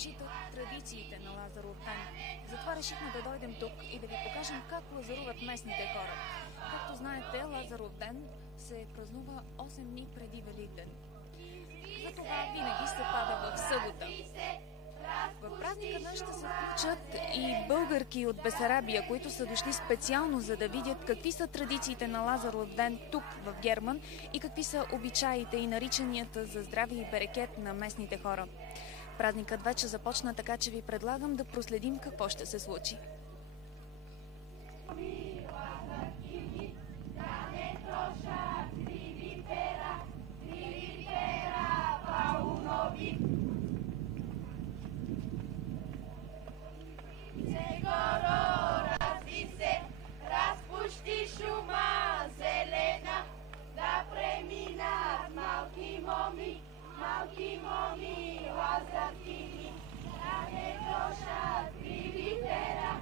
почитат традициите на Лазаров ден. Затова решихме да дойдем тук и да ви покажем как лазаруват местните хора. Както знаете, Лазаров ден се празнува 8 дни преди Великден. Затова винаги се пада в събота. В празника днес ще се включат и българки от Бесарабия, които са дошли специално за да видят какви са традициите на Лазаров ден тук в Герман и какви са обичаите и наричанията за здраве и берекет на местните хора. Празникът вече започна, така че ви предлагам да проследим какво ще се случи. Разпусти шума зелена, да преминат малки моми, лазаркини, да не трошат криви пера,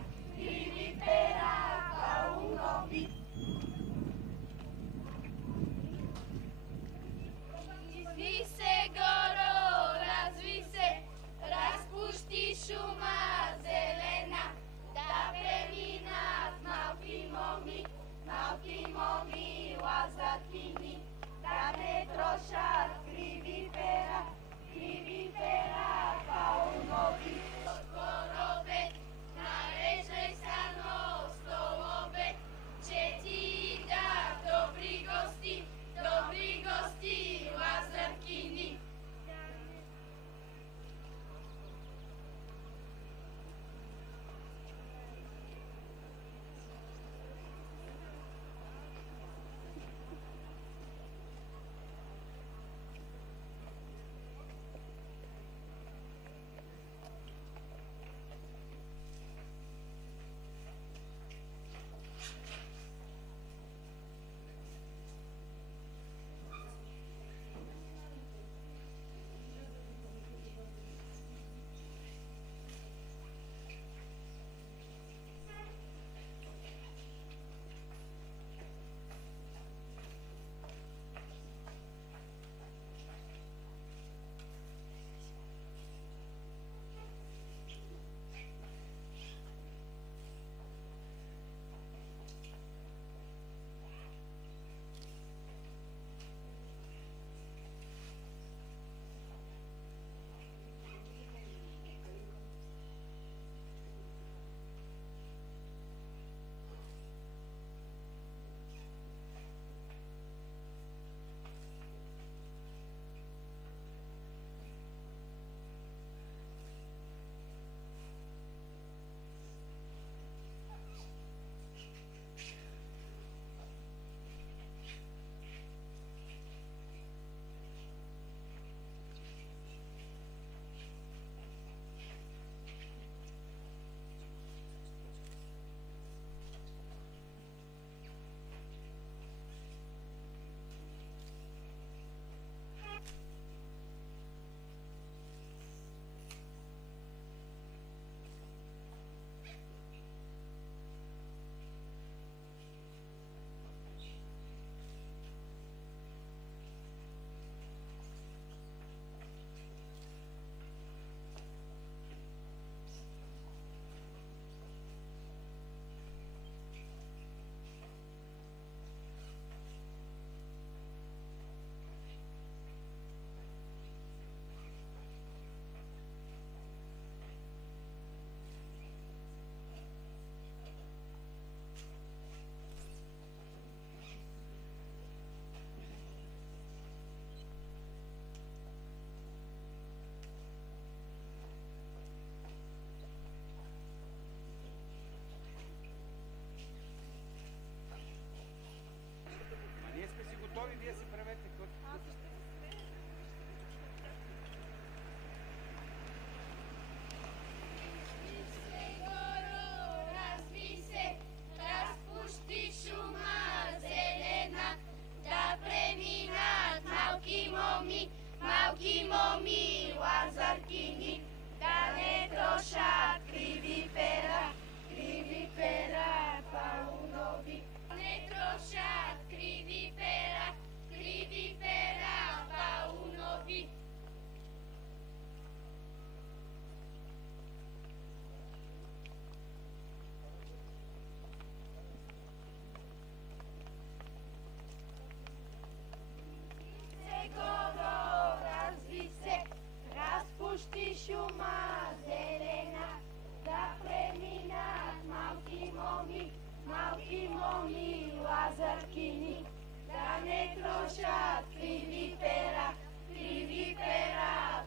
лазаркини, да не трошат криви пера,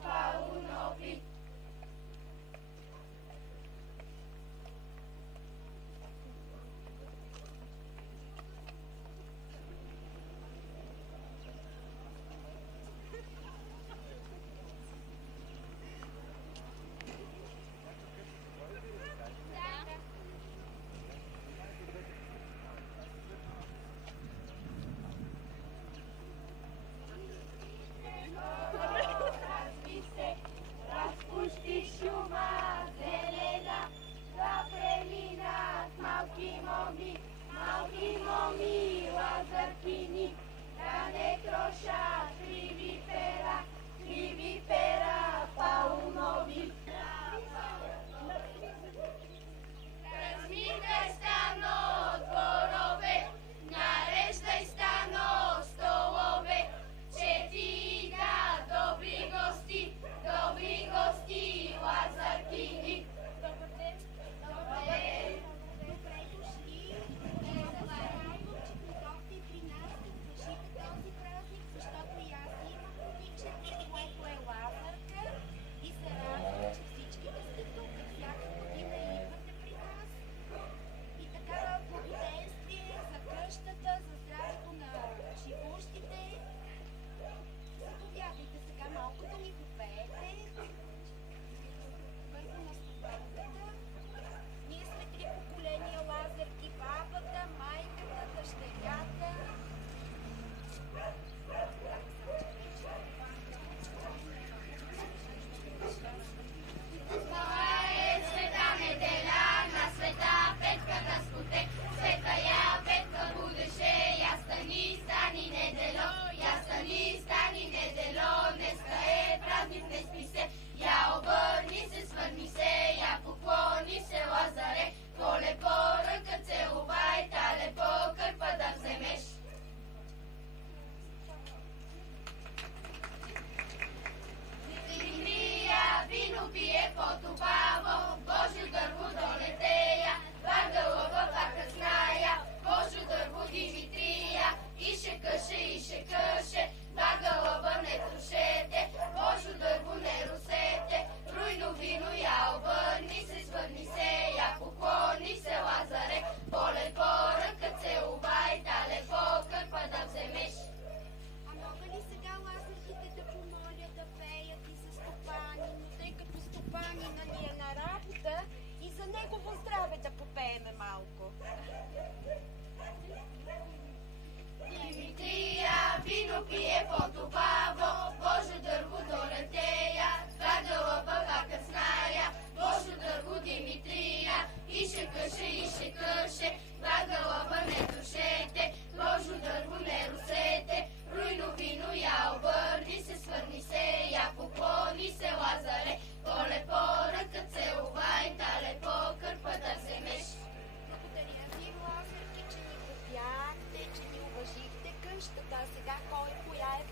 паунови. Разпусти шума зелена, да преминат малки моми лазаркини, да не трошат криви пера, паунови. Размитай стано дворове, нареждай стано столове, че ти идат добри гости, лазаркини. Добър ден. Добре дошли. Забравяйте, че дойдохте при нас да уважите този празник, защото и аз имам момичето, което е лазарка и се радвам, че всичките сте тук. Всяка година идвате при нас. И така благоденствие за къщата, за здравето на живущите. Заповядайте сега малко да ни попеете. Върху на стопанката. Ние сме 3 поколения лазарки. Бабата, майката, дъщерята. Света неделя, на света Петка да споте, света я Петка будеше, я стани недело, днеска е празник, не спи се, я обърни се, свърни се, я поклони се, Лазаре, по-лепо ръка целувай, та-лепо кърпа да вземеш. Димитрия вино пие по-топаво, Божо дърво долетея, Варгалова пака зная, Божо дърво Димитрия, ише къше, Варгалова не трошете, Божо дърво не русете, руйно вино я обърни се, свърни се, я поклони се, Лазаре, по-лепо ръка целувай, та-лепо кърпа да вземеш. А мога ли сега лазарките да помоля да пеят и за стопани, но тъй като стопанина ни е на работа и за негово здраве да попееме малко? Димитрия вино пие по-топаво, Божо дърво долетея, Варгалова пака зная, Божо дърво Димитрия, ише къше, Варгалова не трошете, Божо дърво не русете, руйно вино я обърни се, свърни се, я поклони се, Лазаре, по-лепо ръка целувай, та-лепо кърпа да вземеш. Благодаря ви, лазарки, че ни попяхте, че ни уважихте къщата. А сега коя е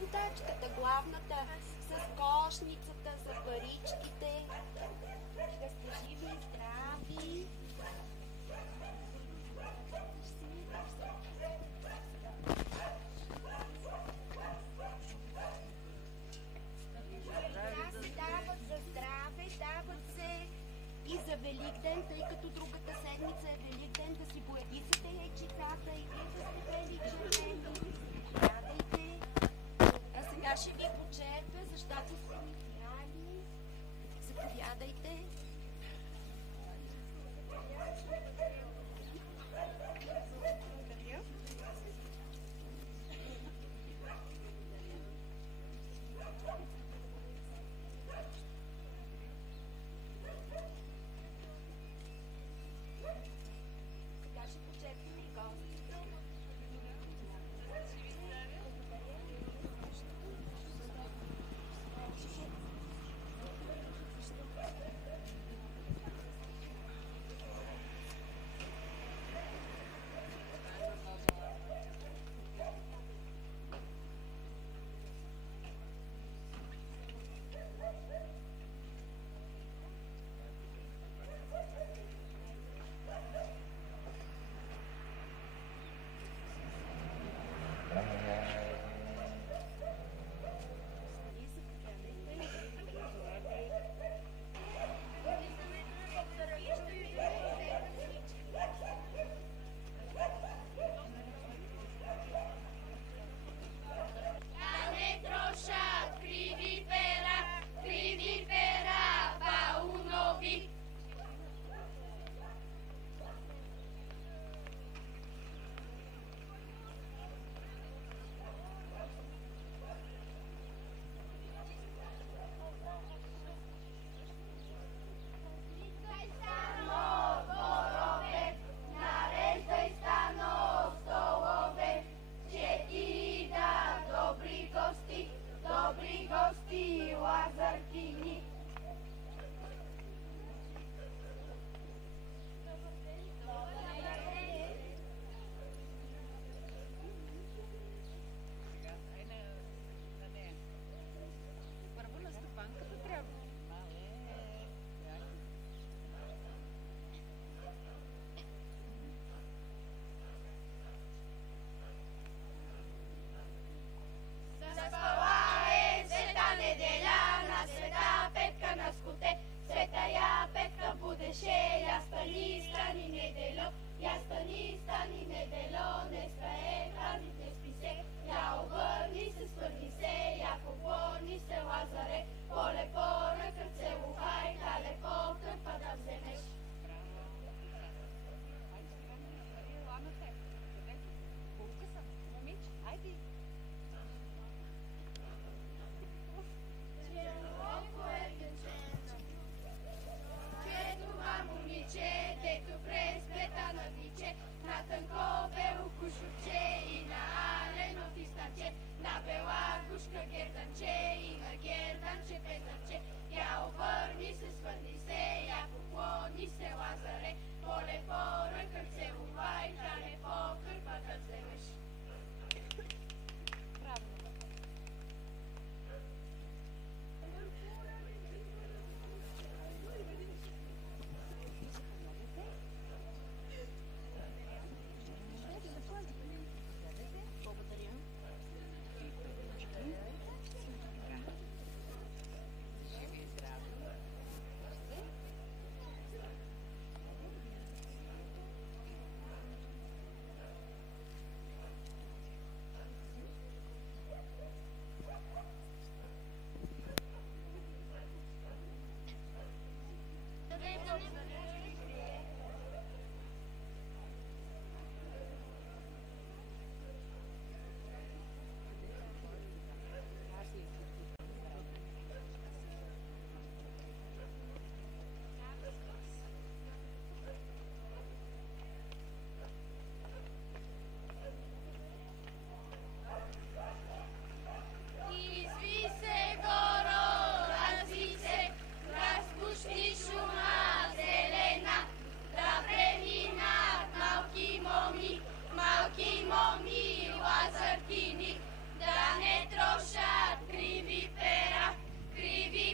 ne trošat krivi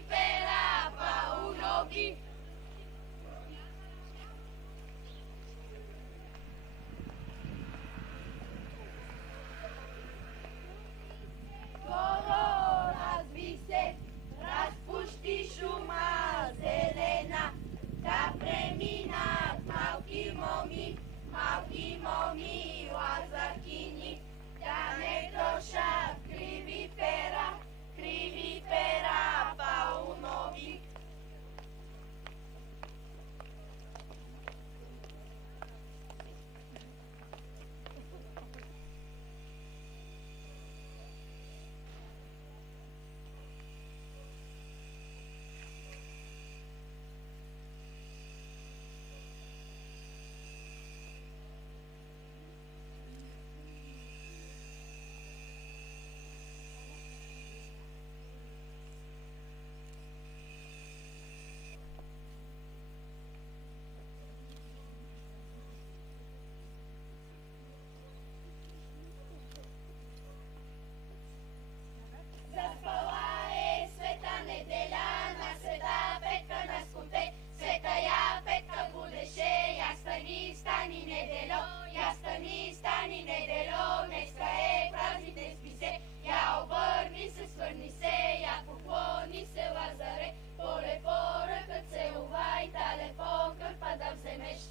pera, pa u nogi. Skoro razvi se, raspušti šuma zelena, da preminat malki momi Lazarkini, da ne trošat krivi pera, pa u nogi. Zaspala je sveta nedelja, na sveta petka nas kunte, sveta ja petka budeše, ja stani nedelo, nesta je praznik, ne spi se, ja obrni se, svrni se, ja pokloni se Lazare, pole kad se uvaj, telefon kad pa da vzemeš.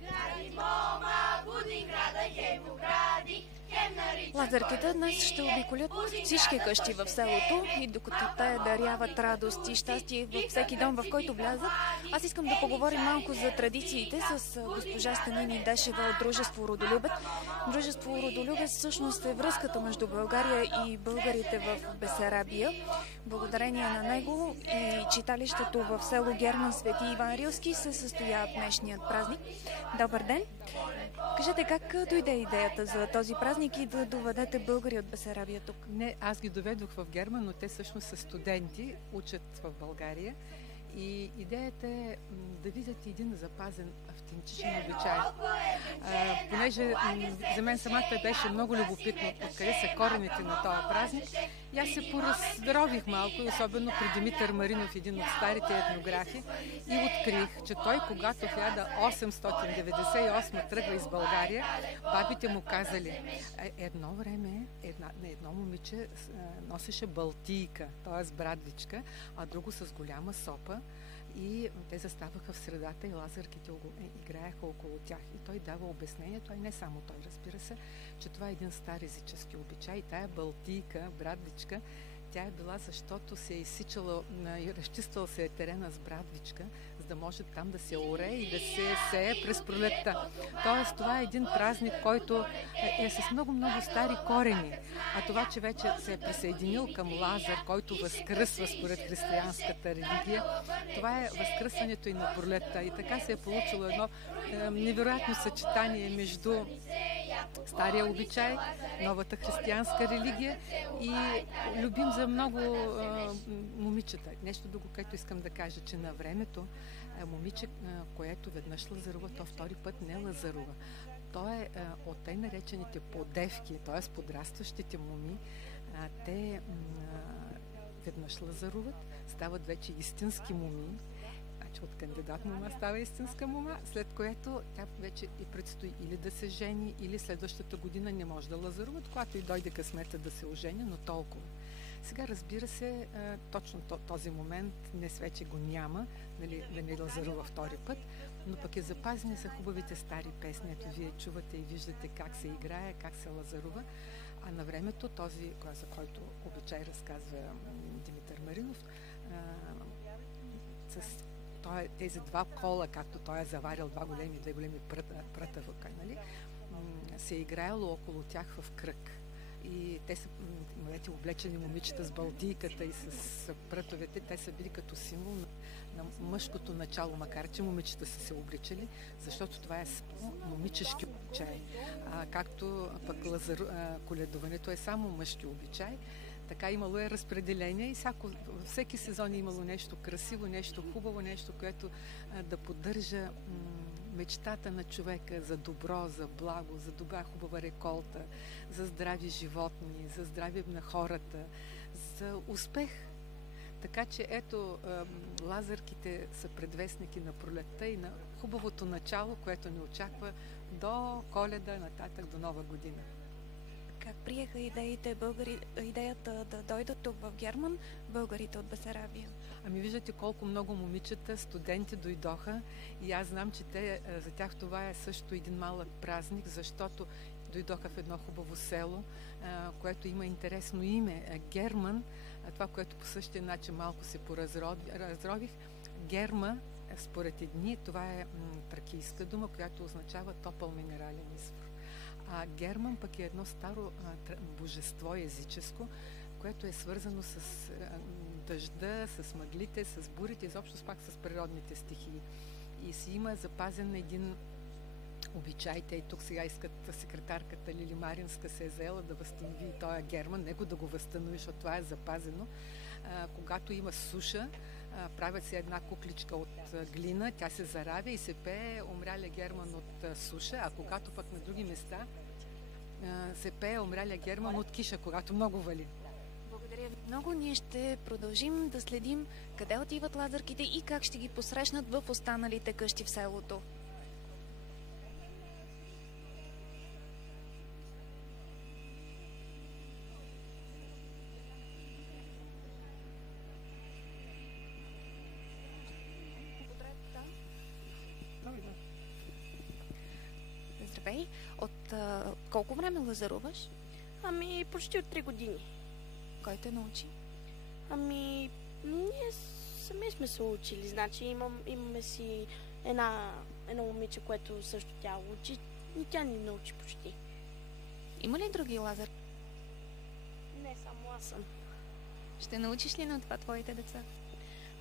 Гради, мома, будин града, хем го гради, хем нарича... Лазарките днес ще обиколят всички къщи в селото и докато те даряват радост и щастие във всеки дом, в който влязат, аз искам да поговорим малко за традициите с госпожа Станини Дешева от Дружество Родолюбец. Дружество Родолюбец всъщност е връзката между България и българите в Бесарабия. Благодарение на него и читалището в село Герман Свети Иван Рилски се състоя днешният празник. Добър ден! Кажете, как дойде идеята за този празник и да доведете българи от Бесарабия тук? Не, аз ги доведох в Герман, но те всъщност са студенти, учат в България. И идеята е да видят един запазен автентичен обичай. Понеже за мен самата беше много любопитно откъде са корените на този празник, и аз се пораздрових малко, особено при Димитър Маринов, един от старите етнографи, и открих, че той, когато в 1898 тръгва из България, бабите му казали, едно време едно момиче носеше балтийка, т.е. брадвичка, а друго с голяма сопа, и те заставаха в средата и лазарките играеха около тях. И той дава обяснение, той не само той, разбира се, че това е един стар езически обичай. Тая балтийка, брадвичка, тя е била, защото се е изсичала и разчиствал се е терена с брадвичка, за да може там да се оре и да се сее през пролетта. Тоест, това е един празник, който е с много стари корени. А това, че вече се е присъединил към Лазар, който възкръсва според християнската религия, това е възкръсването и на пролетта. И така се е получило едно невероятно съчетание между стария обичай, новата християнска религия и любим за много момичета. Нещо друго, което искам да кажа, че на времето момиче, което веднъж лазарува, то втори път не лазарува. То е от тъй наречените подевки, т.е. подрастващите моми, те веднъж лазаруват, стават вече истински моми. Значи от кандидат мома става истинска мома, след което тя вече и предстои или да се жени, или следващата година не може да лазарува, когато и дойде късмета да се ожени, но толкова. Сега, разбира се, точно този момент днес вече го няма, нали, да не лазарува втори път, но пък е запазени са хубавите стари песни. Ето вие чувате и виждате как се играе, как се лазарува. А на времето този, за който обичай разказва Димитър Маринов, с тези два кола, както той е заварил две големи пръта, нали, се е играело около тях в кръг. И те са облечени момичета с балтийката и с прътовете. Те са били като символ на мъжкото начало, макар че момичета са се обличали, защото това е момичешки обичай. Както пък коледуването е само мъжки обичай, така имало е разпределение и всеки сезон е имало нещо красиво, нещо хубаво, нещо, което да поддържа мечтата на човека за добро, за благо, за добра хубава реколта, за здрави животни, за здраве на хората, за успех. Така че ето, лазарките са предвестники на пролетта и на хубавото начало, което ни очаква до Коледа, нататък до Нова година. Как приеха идеята да дойдат тук в Герман българите от Бесарабия? Ами виждате колко много момичета, студенти дойдоха и аз знам, че за тях това е също един малък празник, защото дойдоха в едно хубаво село, което има интересно име. Герман, това, което по същия начин малко се поразрових. Герма, според едни, това е тракийска дума, която означава топъл минерален извор. А Герман пък е едно старо божество езическо, което е свързано с дъжда, с мъглите, с бурите, изобщо пак с природните стихии. И си има запазен един обичай. Те и тук сега искат, секретарката Лили Маринска се е заела да възстанови този Герман, него да го възстанови, защото това е запазено. Когато има суша, правят се една кукличка от глина, тя се заравя и се пее умряля Герман от суша, а когато пък на други места се пее умряля Герман от киша, когато много вали. Благодаря ви много. Ние ще продължим да следим къде отиват лазарките и как ще ги посрещнат в останалите къщи в селото. Здравей! От колко време лазаруваш? Ами, почти от 3 години. Кой те научи? Ами, ние сами сме се учили. Значи имаме си едно момиче, което също тя учи и тя ни научи почти. Има ли други лазар? Не, само аз съм. Ще научиш ли на това твоите деца?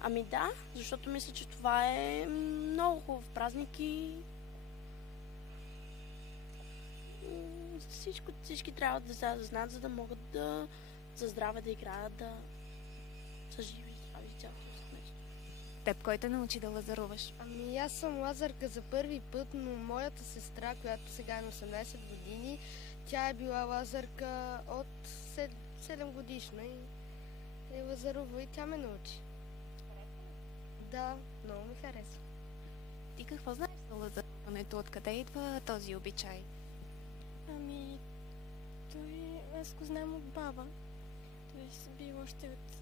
Ами да, защото мисля, че това е много хубав празник и всички трябва да знаят, за да могат за здраве да играят, да са живи и здрави цялото семейство. Теб кой те научи да лазаруваш? Ами аз съм лазарка за първи път, но моята сестра, която сега е на 18 години, тя е била лазарка от 7 годишна и лазарува и тя ме научи. Да, много ми харесва. Ти какво знаеш за лазаруването? Откъде идва този обичай? Ами, аз го знам от баба. Той са бил още от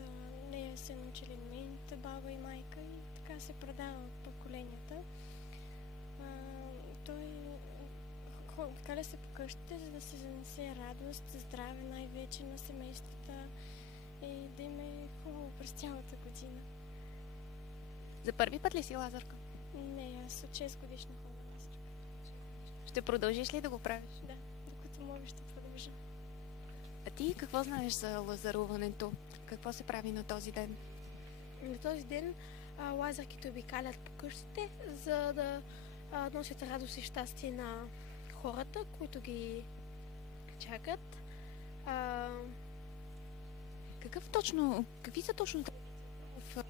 нея се научили нейната баба и майка и така се предава от поколенията. Той вкаля се по къщите, за да се занесе радост, здраве най-вече на семействата и да им е хубаво през цялата година. За първи път ли си лазарка? Не, аз от 6 годишна хора лазарка. Ще продължиш ли да го правиш? Да, докато мога ще продължа. А ти какво знаеш за лазаруването? Какво се прави на този ден? На този ден лазарките обикалят по къщите, за да носят радост и щастие на хората, които ги чакат. Какви са точно в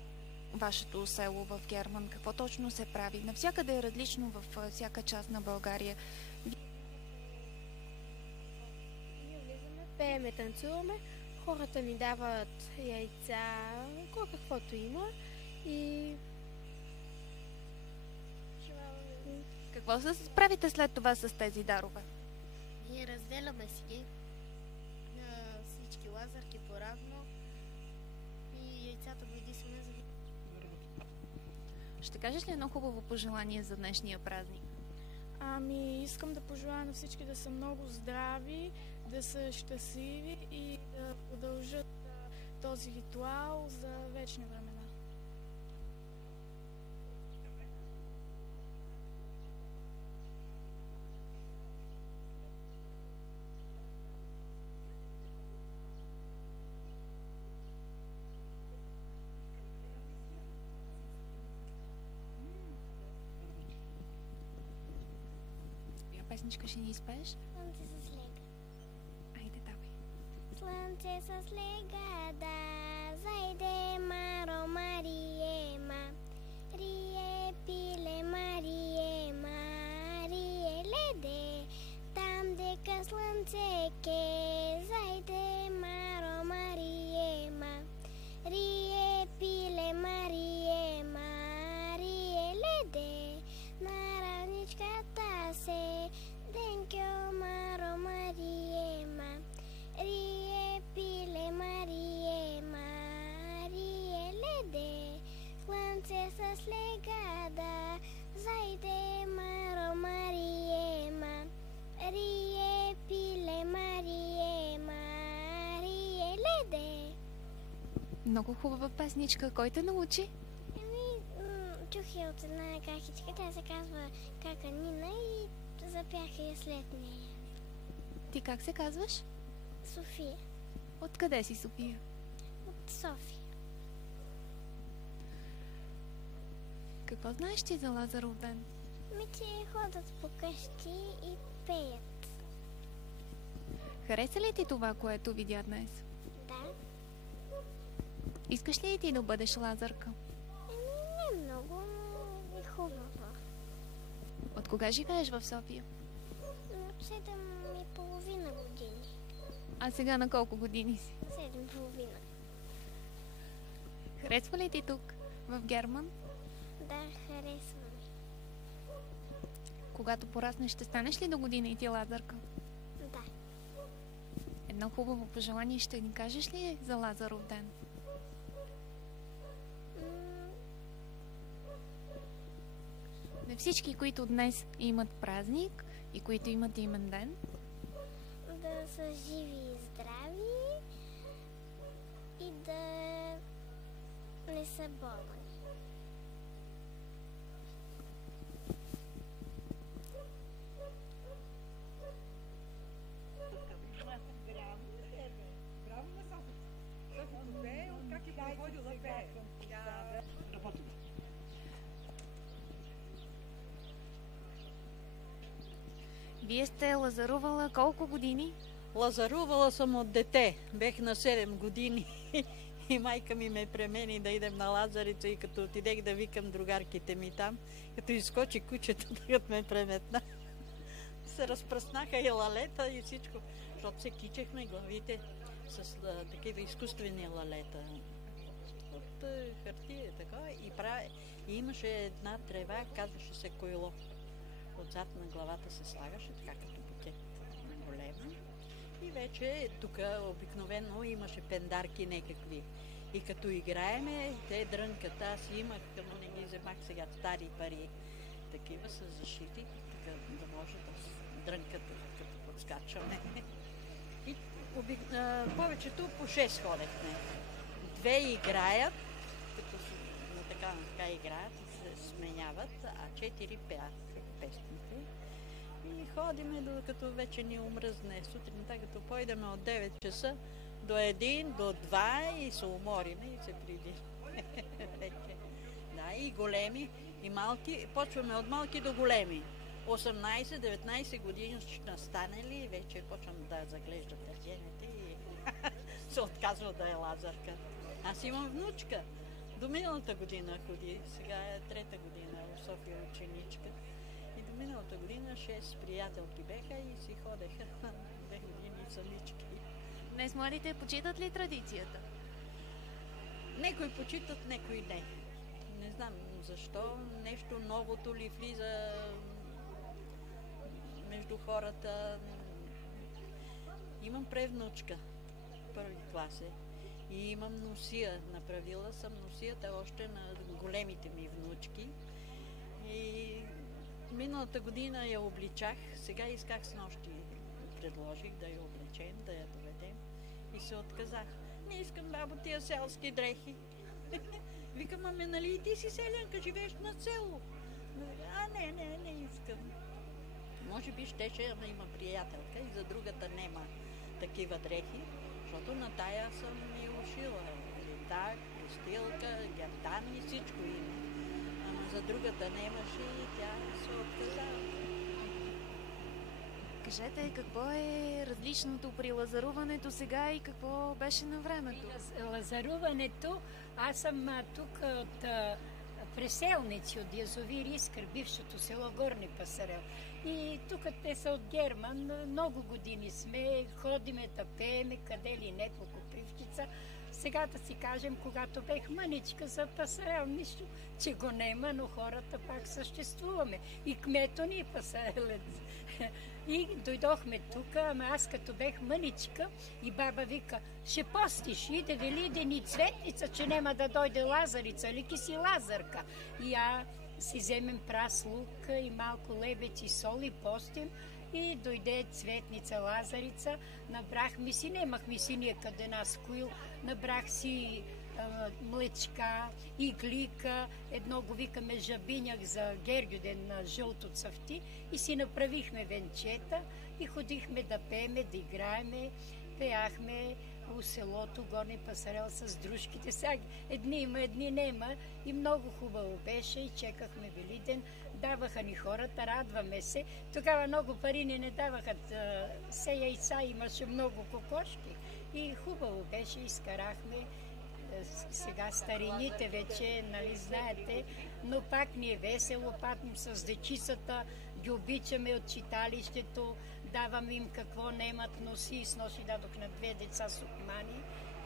вашето село в Герман? Какво точно се прави? Навсякъде е различно във всяка част на България. Ние влизаме, пееме, танцуваме, хората ни дават яйца, каквото има и Какво се правите след това с тези дарове? Ние разделяме си ги на всички лазарки по-равно и яйцата го едисваме за Ще кажеш ли едно хубаво пожелание за днешния празник? Ами, искам да пожелая на всички да са много здрави, да са щастливи и да продължат този ритуал за вечни времена. Песничка ще ни изпееш? Слънце с лега. Айде, давай. Слънце с лега, да, зайде маро Мариема. Рие пиле Мариема. леде, там дека слънце ке, зайде Маро Мариема. Рие пиле Мариема, рие леде, на равничката се, денкьо Маро Мариема. Рие пиле Мариема, рие леде, слънце с легада, зайде Маро Мариема. Рие пиле Мариема, рие леде. Много хубава песничка. Кой те научи? Чух я от една кахичка, тя се казва Кака Нина и запях я след нея. Ти как се казваш? София. Откъде си, София? От София. Какво знаеш ти за Лазаров ден? Че ходят по къщи и пеят. Хареса ли ти това, което видя днес? Да. Искаш ли и ти да бъдеш Лазарка? Не много, но е хубаво. От кога живееш в София? От 7,5 години. А сега на колко години си? 7,5. Харесва ли ти тук, в Герман? Да, харесва ми. Когато пораснеш, ще станеш ли до година и ти Лазарка? Да. Едно хубаво пожелание ще ни кажеш ли за Лазаров ден? На всички, които днес имат празник и които имат имен ден, Да са живи и здрави и да не са болни. вие сте лазарувала колко години? Лазарувала съм от дете. Бех на 7 години и майка ми ме премени да идем на Лазарица и като отидех да викам другарките ми там, като изскочи кучето, да ме преметна. Се разпръснаха и лалета и всичко, защото се кичехме главите с такива изкуствени лалета. От хартия така и имаше една трева, казваше се койло. Отзад на главата се слагаше, така като букет на голема. И вече тук обикновено имаше пендарки некакви. И като играеме, те дрънкат. Аз имах, но не ги вземах сега стари пари. Такива са зашити, така да може да дрънкат, като подскачаме. И повечето по 6 ходехме. 2 играят, като на така играят, се сменяват, а 4 пеят песните. И ходиме, докато вече ни омръзне сутринта, като пойдеме от 9 часа до 1, до 2 и се умориме и се придиме. Да, и големи, и малки. Почваме от малки до големи. 18-19 години ще настанели и вече почвам да заглеждат жените и се отказва да е Лазарка. Аз имам внучка. До миналата година ходи, сега е 3-та година в София ученичка. И до миналата година 6 приятелки беха и си ходеха 2 години самички. Днес младите почитат ли традицията? Некои почитат, некои не. Не знам защо. Нещо новото ли влиза между хората. Имам превнучка, първи клас е. И имам носия. Направила съм носията още на големите ми внучки. И миналата година я обличах. Сега исках с нощи. Предложих да я облечем, да я доведем. И се отказах. Не искам, бабо, тия селски дрехи. Викам, ами нали и ти си селянка, живееш на село? Не искам. Може би щеше, ама има приятелка и за другата нема такива дрехи, защото на тая съм ми ушила. Литак, пристилка, гертан и всичко има. Ама за другата немаше и тя се отказала. Кажете, какво е различното при лазаруването сега и какво беше на времето? Лазаруването, аз съм тук от преселници от Язовир Искър, бившото село Горни Пасарел. И тук те са от Герман, много години сме, ходиме да пееме, къде ли не по Копривщица. Сега да си кажем, когато бех мъничка за пасарел, нищо, че го нема, но хората пак съществуваме. И кмето ни е пасарелец. И дойдохме тук, ама аз като бех мъничка и баба вика, ще постиш, иде Велиден и Цветница, че нема да дойде Лазарица, лики си Лазарка. И я си вземем прас лук и малко лебец и сол и постим. И дойде Цветница, Лазарица, набрахме си, немахме си ние къде нас коил, набрах си млечка и глика, едно го викаме жабиняк за Гергюден на жълто цъфти и си направихме венчета и ходихме да пееме, да играеме, пеяхме у селото Горни Пасарел с дружките. Сега едни има, едни нема и много хубаво беше и чекахме Велиден. Даваха ни хората, радваме се. Тогава много пари не даваха. Се яйца имаше много кокошки и хубаво беше, изкарахме. Сега старините вече, нали знаете, но пак ни е весело, патим с дечицата, ги обичаме от читалището, давам им какво немат, носи, с нощи дадох на 2 деца сукмани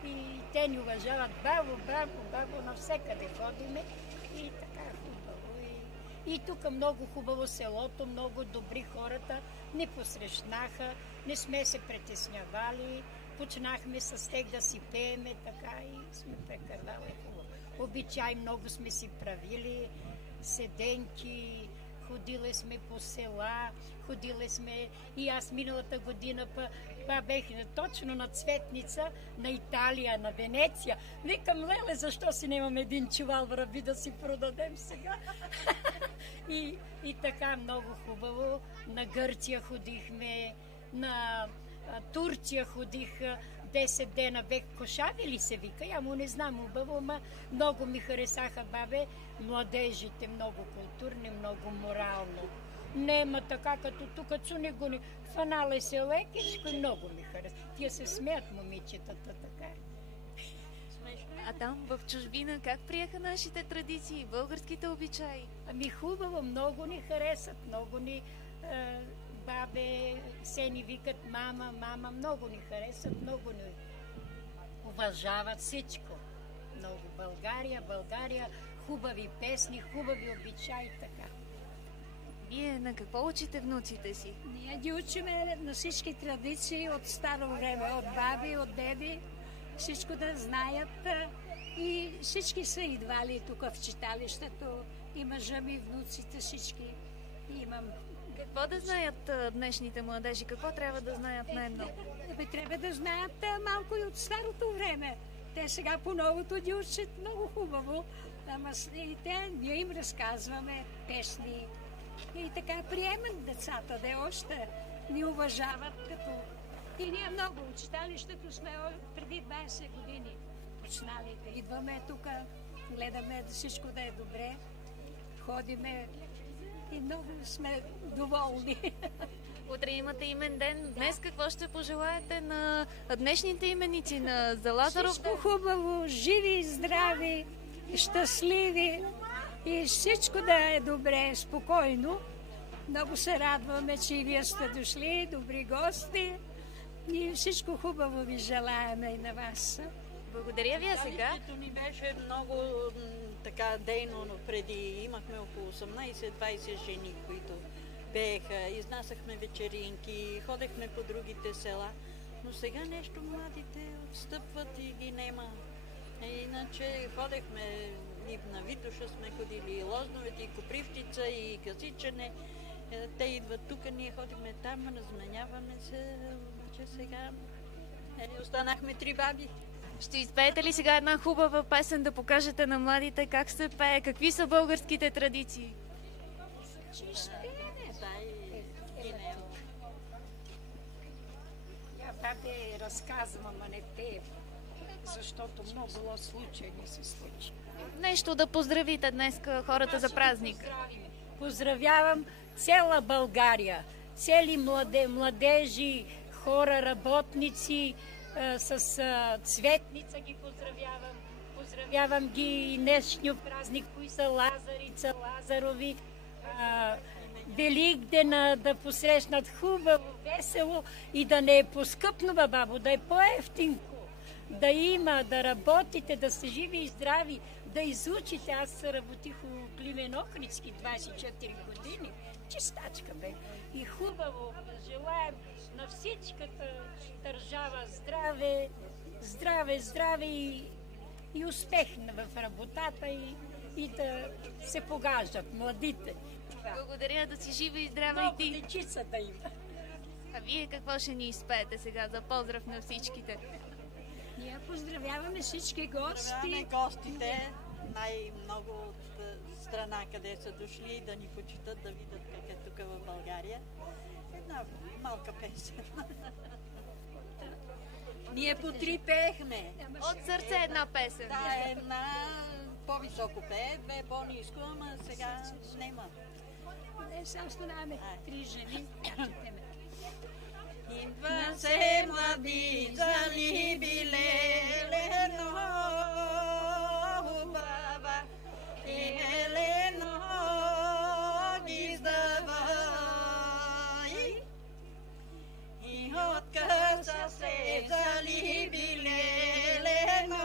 и те ни уважават баво, навсекъде ходиме и така хубаво. И тук много хубаво селото, много добри хората ни посрещнаха, не сме се притеснявали. Почнахме с тех да си пееме, така и сме прекарвали хубаво. Обичай много сме си правили, седенки, ходили сме по села, ходили сме и аз миналата година бех точно на Цветница, на Италия, на Венеция. Викам, леле, защо си нямаме един чувал враби да си продадем сега? и така много хубаво. На Гърция ходихме, на Турция ходих 10 дена, бех Кошави ли се вика, я му не знам убаво, ма много ми харесаха бабе, младежите, много културни, много морално. Нема така, като тук цуни го ни фанала се лекичко и много ми хареса. Тия се смеят момичетата, така. А там в чужбина как приеха нашите традиции, българските обичаи? Ами хубаво, много ни харесат, много ни бабе, се ни викат мама, много ни харесат, много ни уважават всичко. Много България, хубави песни, хубави обичаи, така. Вие на какво учите внуците си? Ние ги учиме на всички традиции от старо време, от баби, от деди, всичко да знаят и всички са идвали тук в читалището, и мъжа ми, внуците, всички имам. Какво да знаят днешните младежи? Какво трябва да знаят най-много? Трябва да знаят малко и от старото време. Те сега по новото ги учат много хубаво. Ама и ние им разказваме песни. И така приемат децата, да още ни уважават като... И ние много от читалището сме преди 20 години почнали да идваме тук, гледаме всичко да е добре, ходиме и много сме доволни. Утре имате имен ден. Днес какво ще пожелаете на днешните именици за Лазаров? Всичко хубаво, живи, здрави, щастливи и всичко да е добре, спокойно. Много се радваме, че и вие сте дошли, добри гости и всичко хубаво ви желаеме и на вас. Благодаря ви, а сега? Ни беше много така дейно, но преди имахме около 18-20 жени, които пееха, изнасяхме вечеринки, ходехме по другите села, но сега нещо младите отстъпват и ги нема. Иначе ходехме и на Витоша сме ходили, и Лозновете, и Копривщица, и Казичане. Те идват тук, ние ходихме там, разменяваме се, обаче сега останахме 3 баби. Ще изпеете ли сега една хубава песен да покажете на младите как се пее, какви са българските традиции? Я бабе разказвам, а не пеем, защото много случаи не се случи. Нещо да поздравите днес хората за празник. Поздравявам цяла България, цели младежи, хора, работници, с Цветница ги поздравявам. Поздравявам ги и днешния празник, кои са Лазарица, Лазарови, Великдена да посрещнат хубаво, весело и да не е поскъпнува, бабо, да е по-ефтинко. Да има, да работите, да сте живи и здрави, да изучите. Аз работих у Климен Охридски 24 години. Чистачка бе. И хубаво желаем на всичката държава здраве и успех в работата и да се погаждат младите. Благодаря, да си жива и здрава и ти. Много дечица да има. А вие какво ще ни изпеете сега за поздрав на всичките? Ние поздравяваме всички гости. Поздравяваме гостите, най-много от страна, къде са дошли, да ни почитат, да видят как е тук в България. Една малка песен. Ние по три пеехме. От сърце една песен. Да, една по-високо пее, две по-ниско, ама сега нема. Не, само станаме три жени. Идва се млади залибиле, лено баба, и елено ги издавай. И от къса се залибиле, лено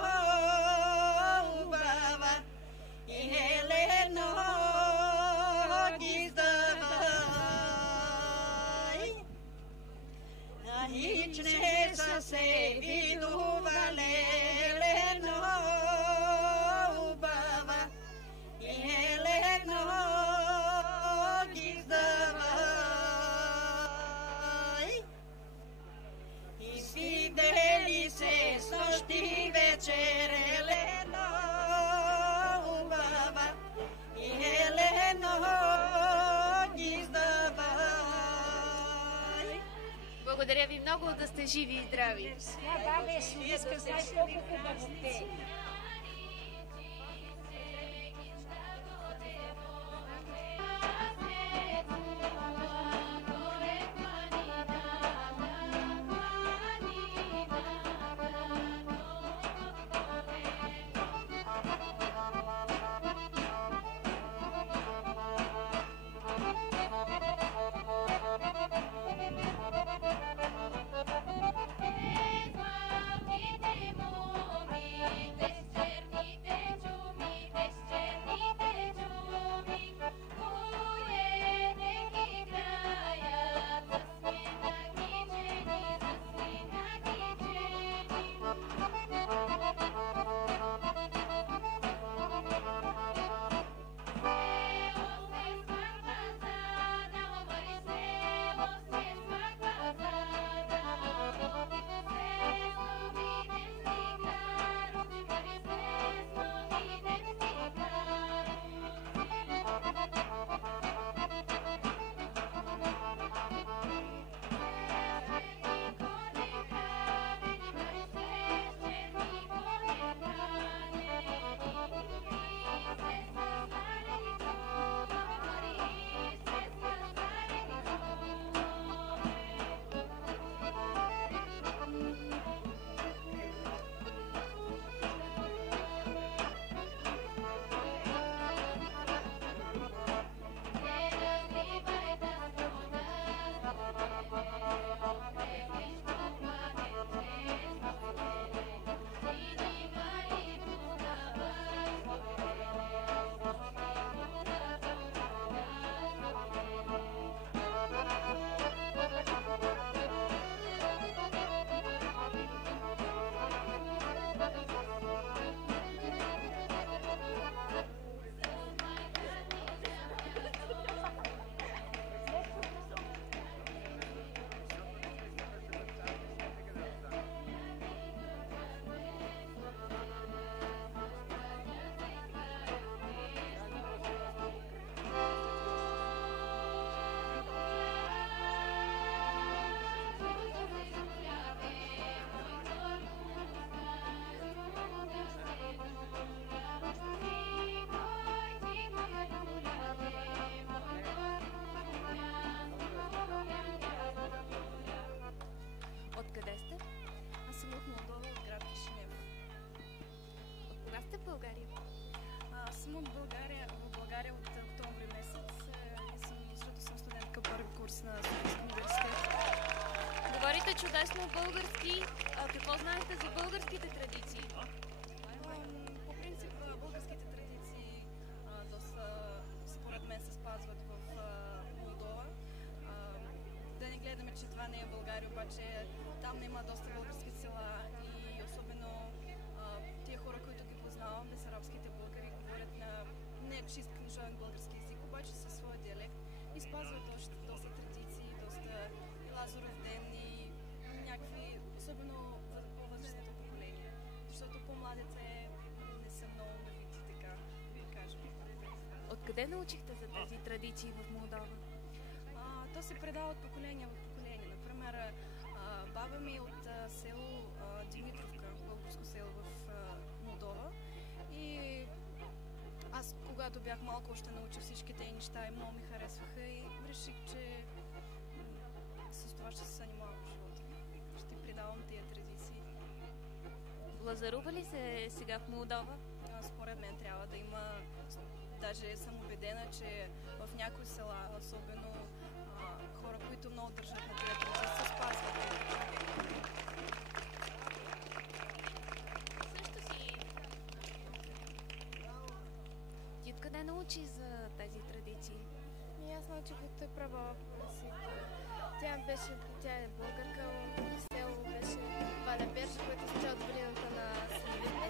баба, и елено ги издавай. Ничне са се видувале, лено убава, и елено ги издавай. И видели се с нощи вечер, елено убава, и елено ги издавай. Благодаря ви много, да сте живи и здрави. Бабе, Слуиска, знаеш колко хубаво пее. Te на Софийски университет. Говорите чудесно български. Какво знаете за българските традиции? По принцип, българските традиции доста, според мен, се спазват в Молдова. Да не гледаме, че това не е България, обаче там има доста български села и особено тия хора, които ги познавам, бесарабските българи, говорят на не чист книжовен български език, обаче със своя диалект и спазват доста традиции, доста и Лазаров ден и някакви, особено по-възрастното поколение, защото по-младите не са много навити, така да кажем. Откъде научихте за тези традиции в Молдова? То се предава от поколение в поколение. Например, баба ми е от село Димитровка, българско село в Молдова. И аз, когато бях малко, още научих всички тези неща и много ми харесваха и реших, че с това ще се занимавам в живота. Ще предавам тези традиции. Лазарува ли се сега в Молдова? Според мен трябва да има. Даже съм убедена, че в някои села, особено хора, които много държат на тези традиции, се спазват. Ти откъде научи за тези традиции? И аз научих от прабабка си. Тя е българка, село беше Валя Берша, което означава долината на сливите.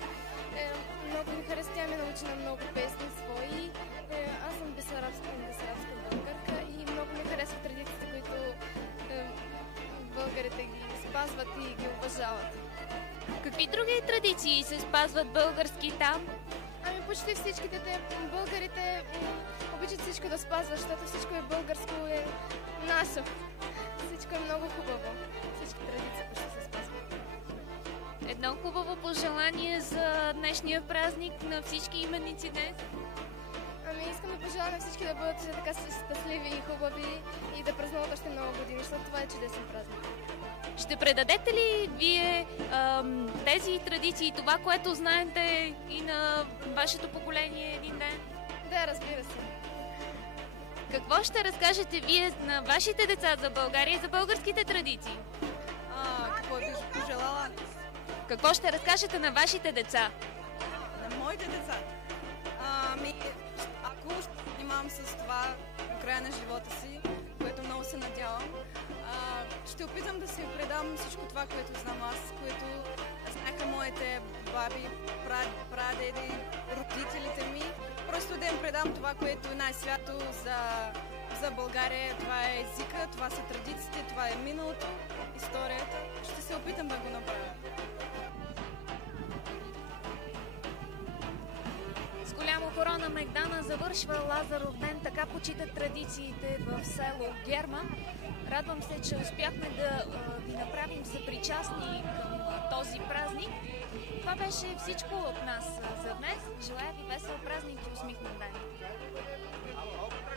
Много ми хареса, тя ме научи на много песни свои. Аз съм бесарабска българка и много ми харесват традициите, които българите ги спазват и ги уважават. Какви други традиции се спазват български там? Ами почти всичките българите обичат всичко да спазват, защото всичко е българско, е наше. Всичко е много хубаво. Всички традиции почти се спазват. Едно хубаво пожелание за днешния празник на всички именици днес. Ами искам да пожелая на всички да бъдат така щастливи и хубави и да празнуват още много години, защото това е чудесен празник. Ще предадете ли вие тези традиции, това, което знаете и на вашето поколение един ден? Да, разбира се. Какво ще разкажете вие на вашите деца за България и за българските традиции? Какво бих пожелала? Какво ще разкажете на вашите деца? На моите деца? Ако ще занимавам с това до края на живота си, което много се надявам, ще опитам да си предам всичко това, което знам аз, което знаеха моите баби, прадеди, родителите ми. Просто да им предам това, което е най-свято за България. Това е езика, това са традициите, това е миналото, историята. Ще се опитам да го направя. С голямо хоро на Мегдана завършва Лазаров ден, така почитат традициите в село Герман. Радвам се, че успяхме да ви направим съпричастни към този празник. Това беше всичко от нас за днес. Желая ви весел празник и усмихнат ден!